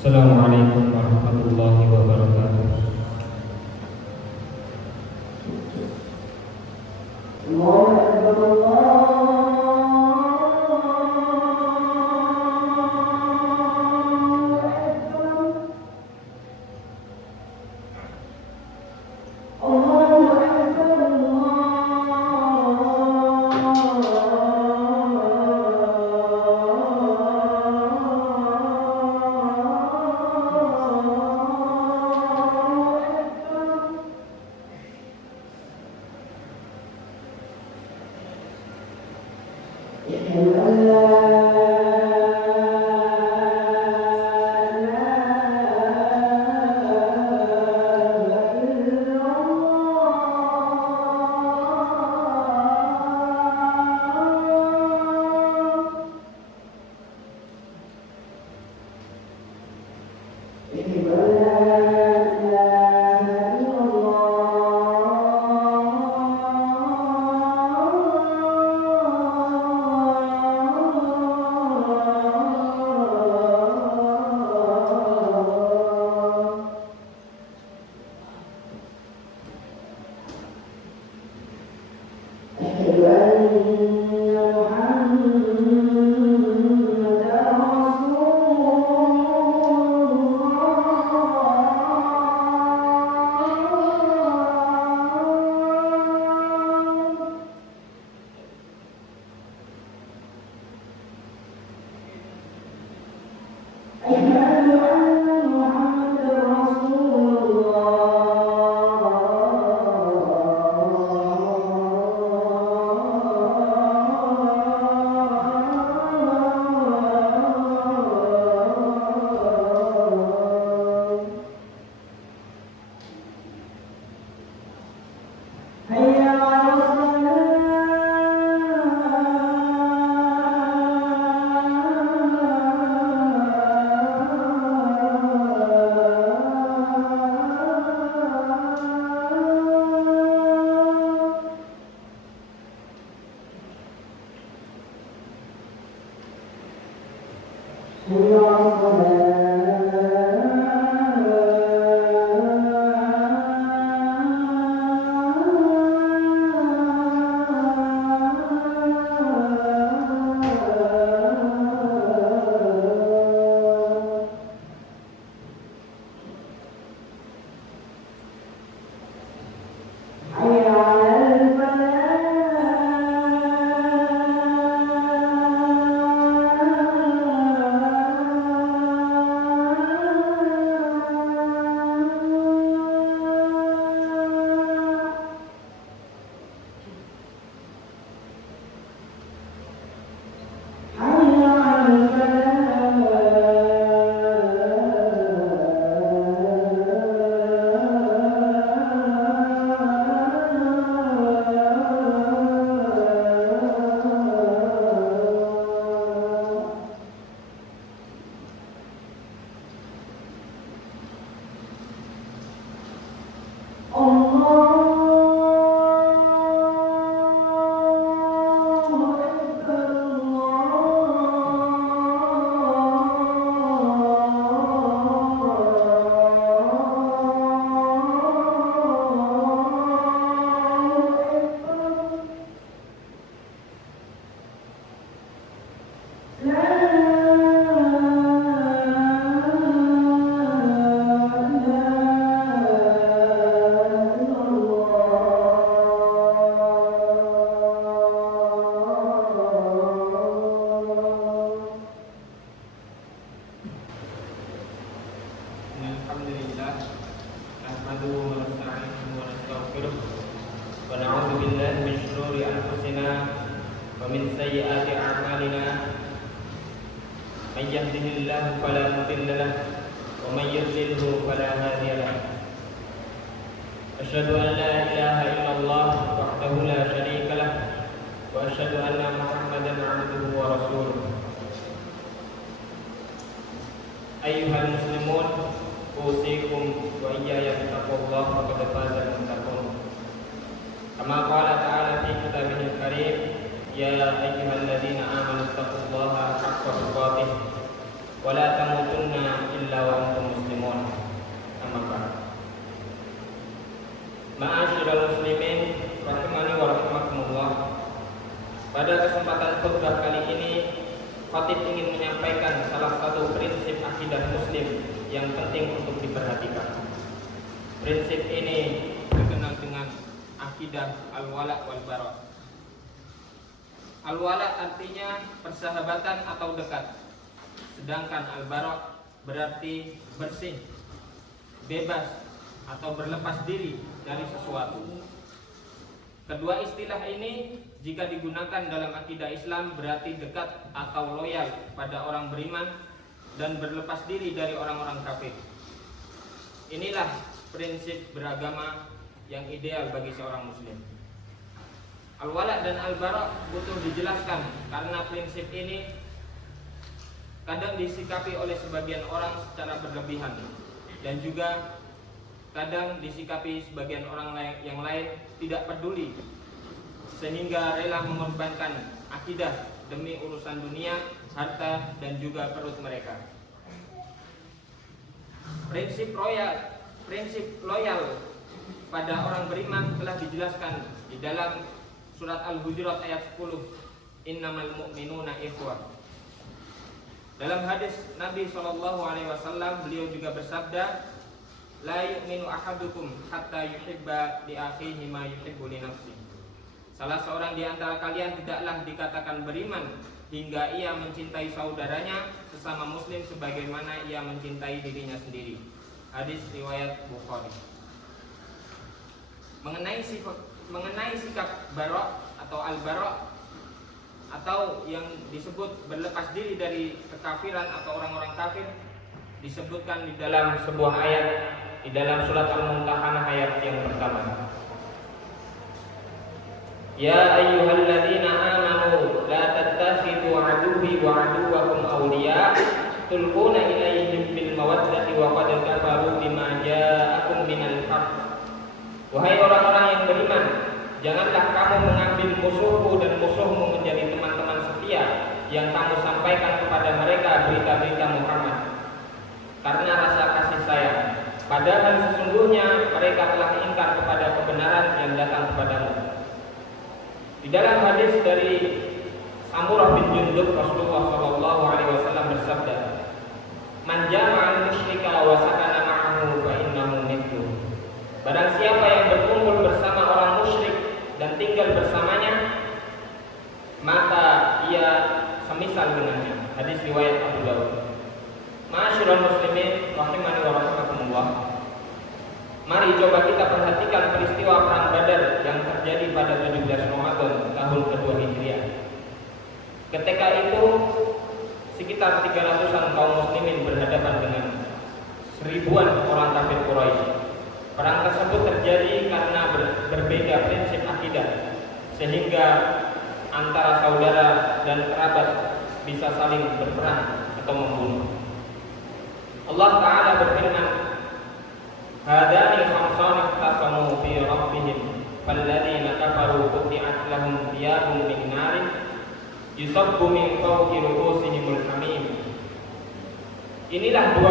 Assalamualaikum warahmatullahi wabarakatuh. wa la tamutunna illa wa antum muslimun. Amma ba'd. Ma'asyiral muslimin rahimani wa rahimakumullah. Pada kesempatan khutbah kali ini, khatib ingin menyampaikan salah satu prinsip akidah muslim yang penting untuk diperhatikan. Prinsip ini dikenal dengan akidah al-wala wal bara. Al-wala artinya persahabatan atau dekat, sedangkan al-bara berarti bersih, bebas atau berlepas diri dari sesuatu. Kedua istilah ini jika digunakan dalam akidah Islam berarti dekat atau loyal pada orang beriman dan berlepas diri dari orang-orang kafir. Inilah prinsip beragama yang ideal bagi seorang muslim. Al-wala dan al-bara butuh dijelaskan karena prinsip ini kadang disikapi oleh sebagian orang secara berlebihan dan juga kadang disikapi sebagian orang yang lain tidak peduli sehingga rela mengorbankan akidah demi urusan dunia, harta dan juga perut mereka. Prinsip loyal pada orang beriman telah dijelaskan di dalam surat Al-Hujurat ayat 10. Innamal mu'minuna ikhwah. Dalam hadis Nabi SAW beliau juga bersabda, la yu'minu ahadukum hatta yuhibba li akhihi ma yuhibbu li nafsi. Salah seorang di antara kalian tidaklah dikatakan beriman hingga ia mencintai saudaranya sesama muslim sebagaimana ia mencintai dirinya sendiri. Hadis riwayat Bukhari. Mengenai sikap bara atau al-bara atau yang disebut berlepas diri dari kekafiran atau orang-orang kafir disebutkan di dalam sebuah ayat di dalam surat Al-Mumtahanah ayat yang pertama. Ya ayyuhalladzina amanu la tattakhidhu aduwwi wa aduwwakum awliya tulquna ilaihim bil mawaddati wa qad kafaru bima ja'akum minal haqq. Wahai orang-orang yang beriman, janganlah kamu mengambil musuhku dan musuhmu menjadi teman-teman setia yang kamu sampaikan kepada mereka berita-berita Muhammad karena rasa kasih sayang. Padahal sesungguhnya mereka telah ingkar kepada kebenaran yang datang kepadamu. Di dalam hadis dari Samurah bin Jundub, Rasulullah SAW bersabda, Man jama'al musyrika wa sakana ma'ahu fa innahu mithluh. Barang siapa yang berkumpul bersama orang musyrik dan tinggal bersamanya, maka ia semisal dengannya. Hadis riwayat Abu Dawud. Ma'asyiral muslimin rahimani wa rahimakumullah. Mari coba kita perhatikan peristiwa perang Badar yang terjadi pada 17 Ramadan tahun kedua Hijriah. Ketika itu sekitar 300-an kaum muslimin berhadapan dengan seribuan orang kafir Quraisy. Perang tersebut terjadi karena berbeda prinsip akidah sehingga antara saudara dan kerabat bisa saling berperang atau membunuh. Allah Ta'ala berfirman, Hadani khamsani ikhtasamu fi rabbihim falladzina kafaru qutti'at lahum thiyabun min narin yusabbu min fawqi ru'usihimul hamim. Inilah dua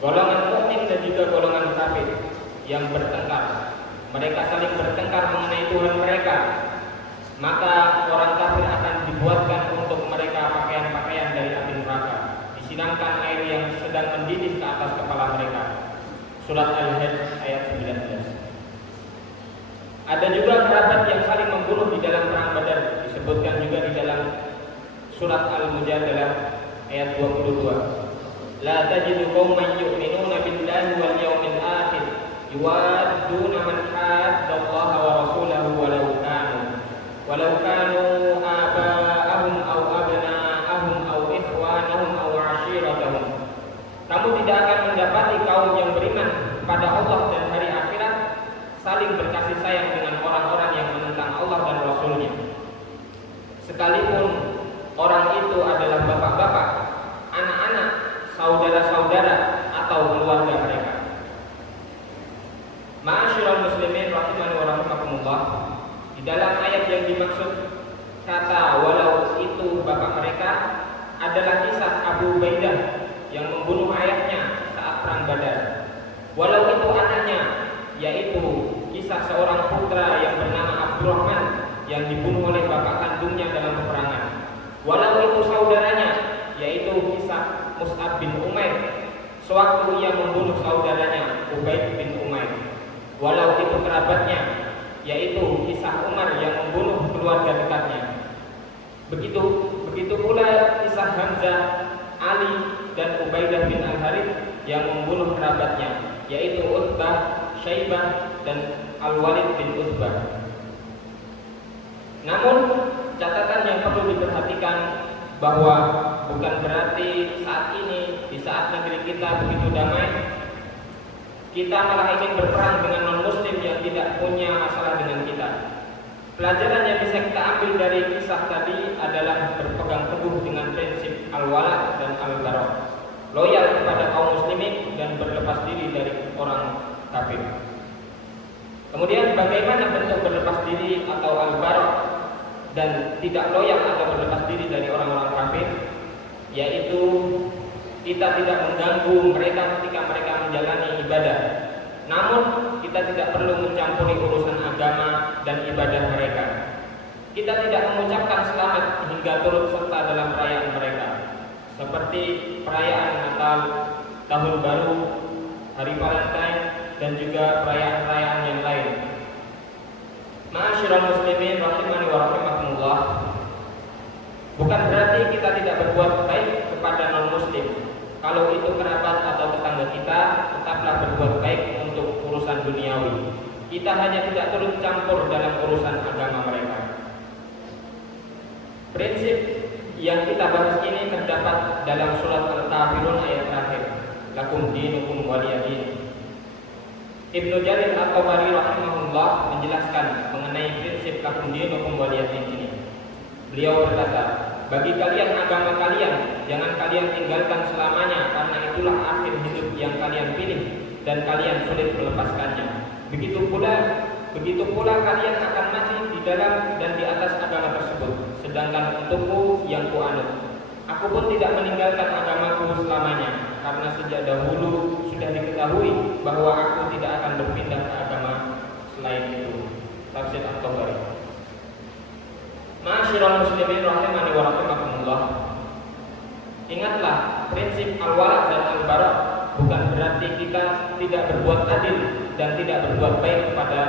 golongan mukmin dan juga golongan kafir yang bertengkar. Mereka saling bertengkar mengenai Tuhan mereka. Maka orang kafir akan dibuatkan untuk mereka pakaian-pakaian dari api neraka, disinamkan air yang sedang mendidih ke atas kepala mereka. Surat Al-Hajj ayat 19. Ada juga kerabat yang saling membunuh di dalam perang Badar, disebutkan juga di dalam surat Al-Mujadalah ayat 22. La tajidu qauman yu'minuna billahi wal yawmil akhir yuwadduna man haddallaha wa rasulahu walau kanu aba'ahum aw abna'ahum aw ikhwanahum aw 'ashiratahum. Kamu tidak akan mendapati kaum yang beriman kepada Allah dan hari akhirat saling berkasih sayang dengan orang-orang yang menentang Allah dan Rasulnya, sekalipun orang itu adalah bapak-bapak, anak-anak, saudara-saudara atau keluarga mereka. Ma'asyiral muslimin rahimani wa rahimakumullah. Di dalam ayat yang dimaksud kata walau itu bapak mereka adalah kisah Abu Ubaidah yang membunuh ayahnya saat perang Badar. Walau itu anaknya, yaitu kisah seorang putra yang bernama Abdurrahman yang dibunuh oleh bapak kandungnya dalam peperangan. Walau itu saudaranya, yaitu kisah Mus'ab bin Umair sewaktu ia membunuh saudaranya Ubaid bin Umair. Walau itu kerabatnya, yaitu kisah Umar yang membunuh keluarga dekatnya. Begitu pula kisah Hamzah, Ali, dan Ubaidah bin Al-Harith yang membunuh kerabatnya, yaitu Utbah, Syaibah, dan Al-Walid bin Utbah. Namun catatan yang perlu diperhatikan bahwa bukan berarti saat ini, di saat negeri kita begitu damai, kita malah ingin berperang dengan non-muslim yang tidak punya masalah dengan kita. Pelajaran yang bisa kita ambil dari kisah tadi adalah berpegang teguh dengan prinsip al-wala dan al-bara', loyal kepada kaum muslimin dan berlepas diri dari orang kafir. Kemudian bagaimana bentuk berlepas diri atau al-bara' dan tidak loyal atau berlepas diri dari orang-orang kafir? Yaitu kita tidak mengganggu mereka ketika mereka menjalani ibadah. Namun kita tidak perlu mencampuri urusan agama dan ibadah mereka. Kita tidak mengucapkan selamat hingga turut serta dalam perayaan mereka, seperti perayaan Natal, Tahun Baru, Hari Valentine, dan juga perayaan-perayaan yang lain. Ma'asyiral muslimin rahimani wa rahimakumullah, bukan berarti kita tidak berbuat baik kepada non-muslim. Kalau itu kerabat atau tetangga kita, tetaplah berbuat baik untuk urusan duniawi. Kita hanya tidak turut campur dalam urusan agama mereka. Prinsip yang kita bahas ini terdapat dalam surat Al-Kafirun ayat terakhir, lakum dinukum waliyadin. Ibnu Jarir At-Tabari rahimahullah menjelaskan mengenai prinsip lakum dinukum waliyadin ini. Beliau berkata, bagi kalian agama kalian, jangan kalian tinggalkan selamanya, karena itulah akhir hidup yang kalian pilih dan kalian sulit melepaskannya. Begitu pula kalian akan mati di dalam dan di atas agama tersebut. Sedangkan untukku yang kuanut, aku pun tidak meninggalkan agamaku selamanya, karena sejak dahulu sudah diketahui bahwa aku tidak akan berpindah ke agama selain itu. Tafsir At-Tabari. Ma'asyiral muslimin rahimani wa rahimakumullah, ingatlah prinsip al-wala dan al-bara' bukan berarti kita tidak berbuat adil dan tidak berbuat baik kepada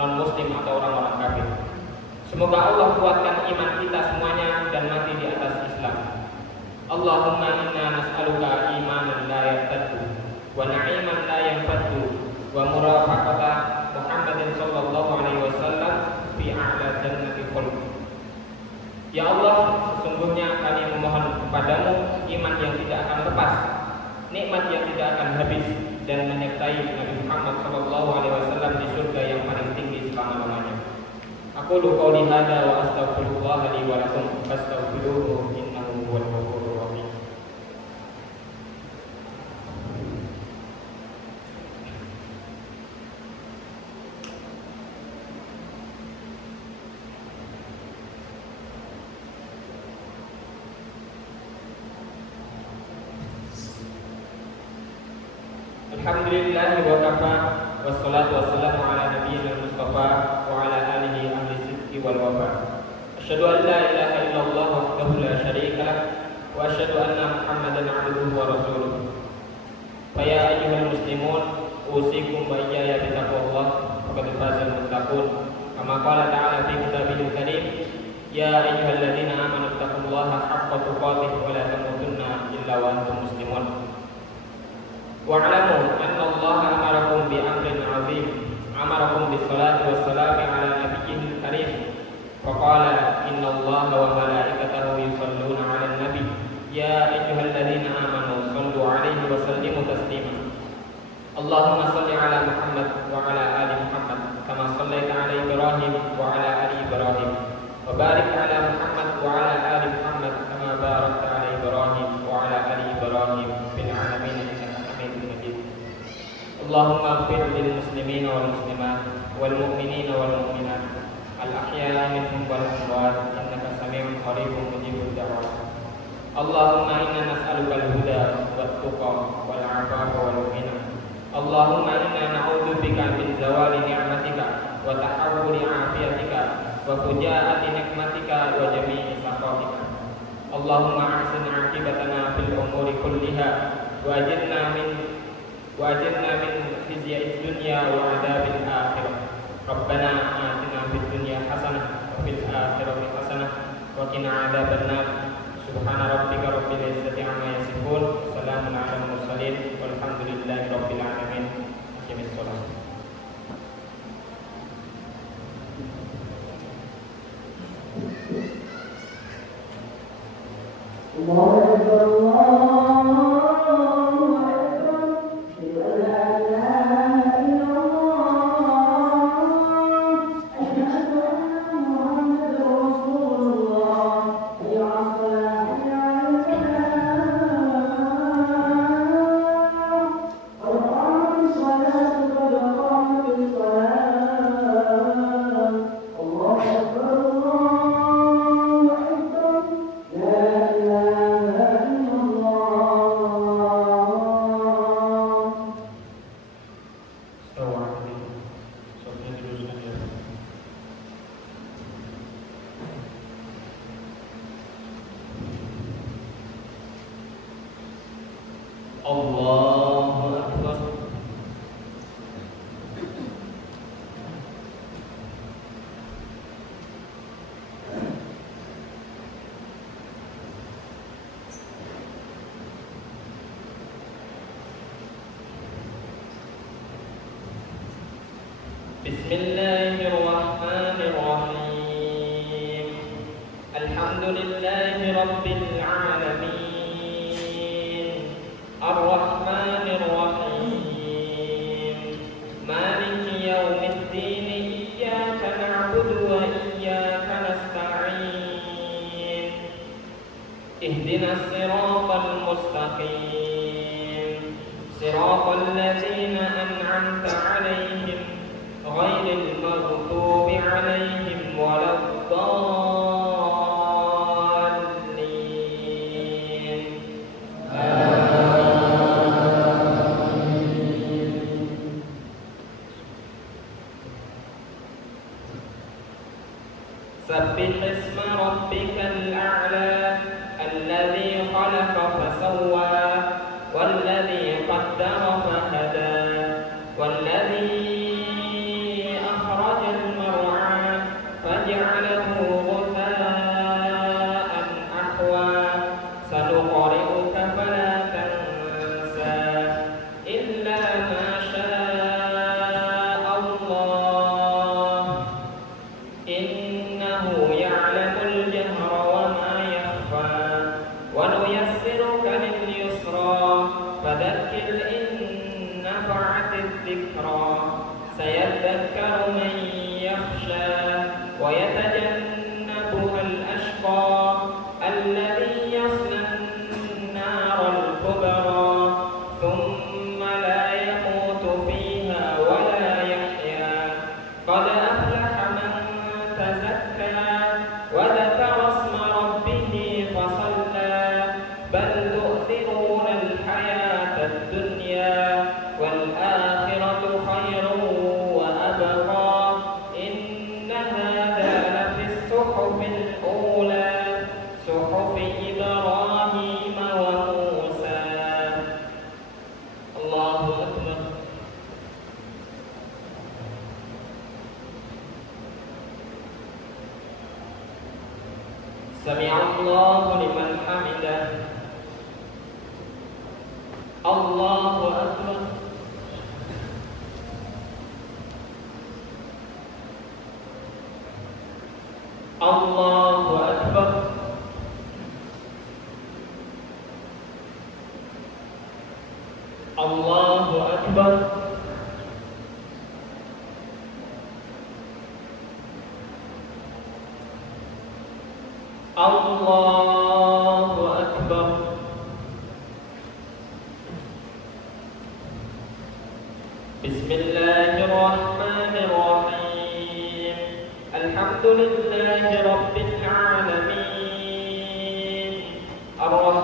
non-muslim atau orang-orang kafir. Semoga Allah kuatkan iman kita semuanya dan mati di atas Islam. Allahumma inna nas'aluka imanan la yartaddu wa na'iman la yanfaddu wa murafaqata Muhammadin sallallahu alaihi wasallam fi a'la jannati khuld. Ya Allah, sesungguhnya kami memohon kepadamu iman yang tidak akan lepas, nikmat yang tidak akan habis, dan menyertai Nabi Muhammad SAW di surga yang paling tinggi selama-lamanya. Aku qouli hadza wa astaghfirullah li wa lakum fastaghfiruhu innahu huwal ghafurur rahim. Alhamdulillah wa kafa, wassalatu wassalamu ala nabiyyina Mustafa wa ala alihi ahli sidqi wal wafa. Asyhadu an la ilaha illallah wahdahu la syarika lah wa asyhadu anna Muhammadan 'abduhu wa rasuluh. Fa ya ayyuhal muslimun, usikum wa iyaya bi taqwallah, faqad fazal muttaqun. Kama qala ta'ala fi kitabihil karim, ya ayyuhalladzina amanu taqullaha haqqa tuqatih wa la tamutunna illa wa antum muslimun. Wa'lamu anna Allah amarakum bi amrin 'azim, amarakum bis salati was salami ala nabiyyil karim. Faqala inna Allaha wa malaikatahu yusholluna 'alan nabi, ya ayyuhalladzina amanu shallu 'alaihi wa sallimu taslima. Allahumma shalli 'ala Muhammad wa 'ala ali Muhammad kama shallaita 'ala Ibrahim wa 'ala ali Ibrahim, wa barik 'ala Muhammad wa 'ala ali Muhammad kama barakta 'ala Ibrahim wa 'ala ali Ibrahim fil 'alamin. Allahumma ighfir lil muslimina wal muslimat wal mu'minina wal mu'minat al ahya'i minhum wal amwat innaka samii'un qariibun mujibud da'wat. Allahumma inna nas'aluka al-huda wat-tuqa wal-'afafa wal-ghina. Allahumma inna na'udzubika min zawali ni'matika wa tahawuli 'afiyatika wa fujaa'ati nikmatika wa jami'i sakhatika. Allahumma ahsin 'aqibatana fil umuri kulliha wa ajirna min khizyid dunya wa 'adzabil akhirah. Rabbana atina fid dunya hasanah wa fil akhirati hasanah wa qina 'adzabannar. Subhana rabbika rabbil izzati 'amma yasifun, salamun 'alal mursalin, walhamdulillahi rabbil alamin. Aqimis shalah. Allahu Akbar, Allahu Akbar, asyhadu an la ilaha illallah, asyhadu anna Muhammadar Rasulullah, hayya 'alas salah, hayya 'alal falah, qad qamatis salatu, qad qamatis salat. Allahu Akbar, Allahu Akbar, la ilaha illallah. Astagfirullahaladzim. Sopnya teruskan ya. Allahu Akbar. Bismillahirrahmanirrahim. Alhamdulillahi rabbil alamin. Ar-Rahmanir Rahim. Maliki yaumiddin. Iyyaka na'budu wa iyyaka nasta'in. Ihdinas siratal mustaqim. Siratal ladzina an'amta 'alaihim ghairil maghdubi 'alaihim waladdallin. Sabbih isma rabbikal a'la alladzi khalaqa fasawwa walladzi qaddara fahada walladzi akhrajal mar'a faj'alahu ghutha'an ahwa. Sanuqri'uka fala tansa illa ma syaa Allah. Innahu ya'lamul jahra wa ma yakhfa. Wa nuyassiruka lil yusra fadhakkir in nafa'atid dhikra. Sayadhakkaru man yakhsha wa yatajannabuha al-ashqa alladhi yasla an-nara al-kubra thumma la yamutu fiha wa la yahya. Qad aflaha man tazakka wa dhakara isma rabbih fasalla. Bal tu'thiruna al-hayata ad-dunya wal akhiratu khairun wa abqa. Inna hadha lafi as-suhufil ula, suhufi Ibrahim wa Musa. Allahu Akbar. Sami'allahu liman hamidah. Allahu Akbar. Allahu Akbar. Allahu Akbar. Allahu Akbar. Bismillahirrahmanirrahim. Alhamdulillahi rabbil alamin. Ar-Rahmanir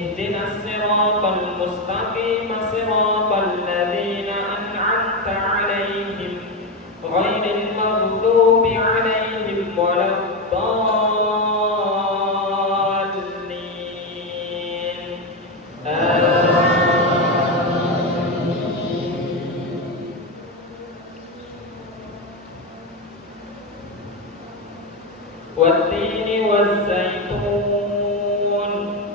اهدنا الصراط المستقيم صراط الذين أنعمت عليهم غير المغضوب عليهم ولا الضالين والتين والزيتون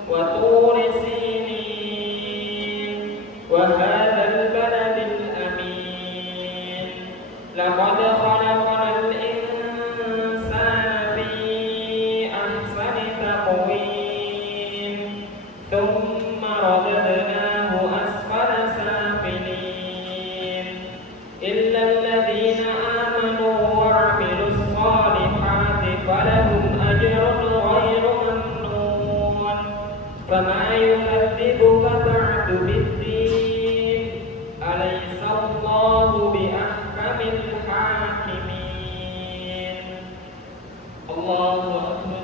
وطور سينين وهذا البلد الأمين لقد خلقنا الإنسان في أحسن تقويم ثم رددناه أسفل سافلين إلا الذين آمنوا وعملوا الصالحات فلهم أجر غير ممنون فما يكذبك بعد بالدين أليس الله بأحكم الحاكمين الله أكبر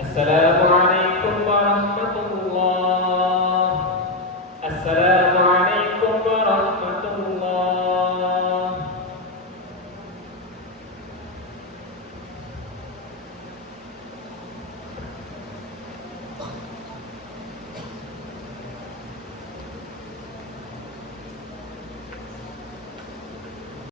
السلام